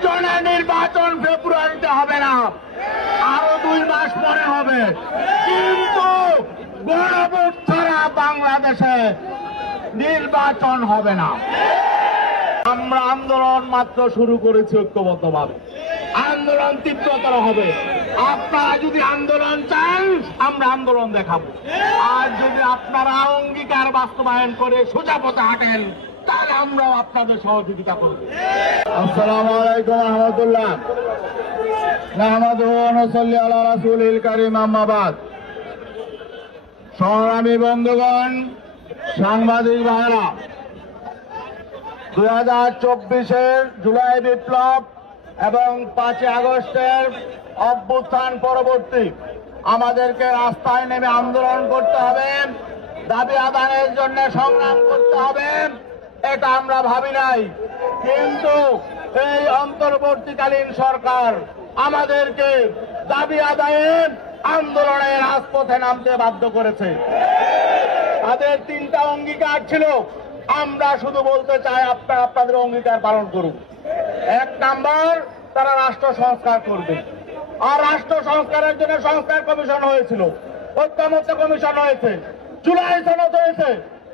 প্রয়োজনে নির্বাচন ফেব্রুয়ারিতে হবে না, আরো 2 মাস পরে হবে, কিন্তু গণভোট ছাড়া বাংলাদেশে নির্বাচন হবে না। আমরা আন্দোলন মাত্র শুরু করেছি ঐক্যবদ্ধভাবে, আন্দোলন তীব্রতর হবে। আপনারা যদি আন্দোলন চান আমরা আন্দোলন দেখাবো, আর যদি আপনারা অঙ্গীকার বাস্তবায়ন করে সোজা পথে হাঁটেন তাহলে আমরাও আপনাদের সহযোগিতা করব। আসসালামু আলাইকুম রহমতুল্লাহ। নাহমাদুহু ওয়া নুসাল্লি আলা রাসূলিল কারীম, আম্মা বাদ। সংগ্রামী বন্ধুগণ, সাংবাদিক ভাইরা, 2024-এর জুলাই বিপ্লব এবং 5 আগস্টের অভ্যুত্থান পরবর্তী আমাদেরকে রাস্তায় নেমে আন্দোলন করতে হবে, দাবি আদায়ের জন্য সংগ্রাম করতে হবে, এটা আমরা ভাবি নাই। কিন্তু এই অন্তর্বর্তীকালীন সরকার আমাদেরকে দাবি আদায়ে আন্দোলনের রাজপথে নামতে বাধ্য করেছে। তাদের 3টা অঙ্গীকার ছিল, আমরা শুধু বলতে চাই আপনারা আপনাদের অঙ্গীকার পালন করুন। 1 নাম্বার, তারা রাষ্ট্র সংস্কার করবে, আর রাষ্ট্র সংস্কারের জন্য সংস্কার কমিশন হয়েছিল, ঐক্যমত্য কমিশন হয়েছে, জুলাই সনদ হয়েছে,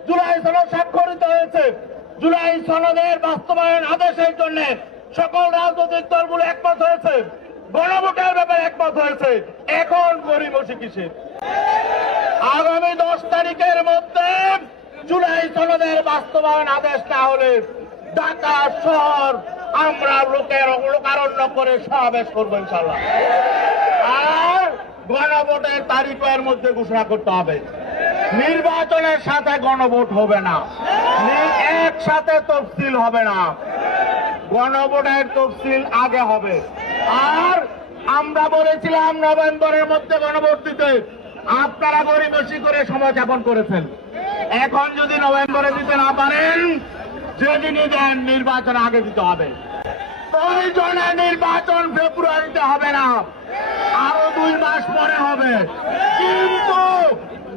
জুলাই সনদ স্বাক্ষরিত হয়েছে, জুলাই সনদের বাস্তবায়ন আদেশের জন্য সকল রাজনৈতিক দলগুলো একমত হয়েছে, গণভোটের ব্যাপারে একমত হয়েছে। এখন গড়িমসি কিসের? আগামী 10 তারিখের মধ্যে জুলাই সনদের বাস্তবায়ন আদেশ না হলে ঢাকা শহর আমরা লোকারণ্য করে সমাবেশ করবো ইনশাল্লাহ। আর গণভোটের তারিখের মধ্যে ঘোষণা করতে হবে। নির্বাচনের সাথে গণভোট হবে না, একসাথে তফসিল হবে না, গণভোটের তফসিল আগে হবে। আর আমরা বলেছিলাম নভেম্বরের মধ্যে গণভোট দিতে, আপনারা গড়িমসি করে সময় যাপন করেছেন। এখন যদি নভেম্বরে দিতে না পারেন, যেদিনই দেন নির্বাচন আগে দিতে হবে। প্রয়োজনে নির্বাচন ফেব্রুয়ারিতে হবে না, আরো 2 মাস পরে হবে, কিন্তু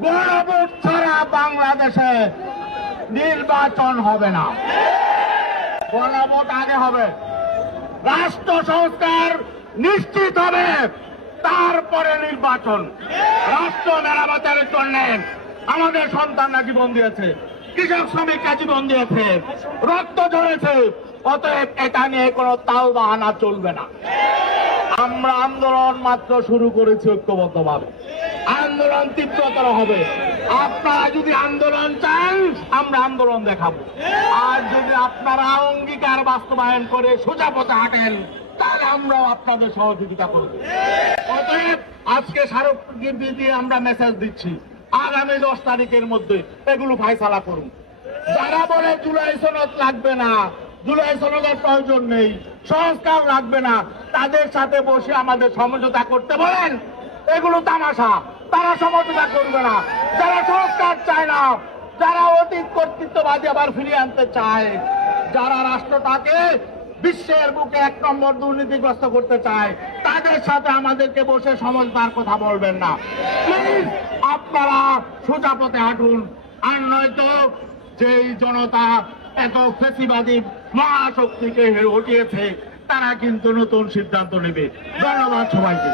গণভোট ছাড়া বাংলাদেশে নির্বাচন হবে না। গণভোট আগে হবে, রাষ্ট্র সংস্কার নিশ্চিত হবে, তারপরে নির্বাচন। রাষ্ট্র মেরামতের জন্য আমাদের সন্তানরা জীবন দিয়েছে, কৃষক শ্রমিকরা জীবন দিয়েছে, রক্ত ঝরেছে, অতএব এটা নিয়ে কোনো তাল বাহানা চলবে না। আমরা আন্দোলন মাত্র শুরু করেছি ঐক্যবদ্ধভাবে, আন্দোলন তীব্রতর হবে। আপনারা যদি আন্দোলন চান আমরা আন্দোলন দেখাবো, আর যদি আপনারা অঙ্গীকার বাস্তবায়ন করে সোজা পথে হাঁটেন তাহলে আমরাও আপনাদের সহযোগিতা করব। অতএব আজকে স্মারকলিপি দিয়ে আমরা মেসেজ দিচ্ছি, আগামী 10 তারিখের মধ্যে এগুলো ফায়সালা করুন। যারা বলে জুলাই সনদ লাগবে না, জুলাই সনদের প্রয়োজন নেই, সংস্কার লাগবে না, তাদের সাথে বসে আমাদের সমঝোতা করতে বলেন, এগুলো তামাশা, তারা সমঝোতা করবে না। যারা সংস্কার চায় না, যারা অতীত কর্তৃত্ববাদী আবার ফিরিয়ে আনতে চায়, যারা রাষ্ট্রটাকে বিশ্বের বুকে 1 নম্বর দুর্নীতিগ্রস্ত করতে চায়, তাদের সাথে আমাদেরকে বসে সমঝোতার কথা বলবেন না। প্লিজ আপনারা সোজা পথে হাঁটুন, আর নয়তো যেই জনতা এত ফেসিবাদী মহাশক্তিকে হটিয়েছে তারা কিন্তু নতুন সিদ্ধান্ত নেবে। ধন্যবাদ সবাইকে।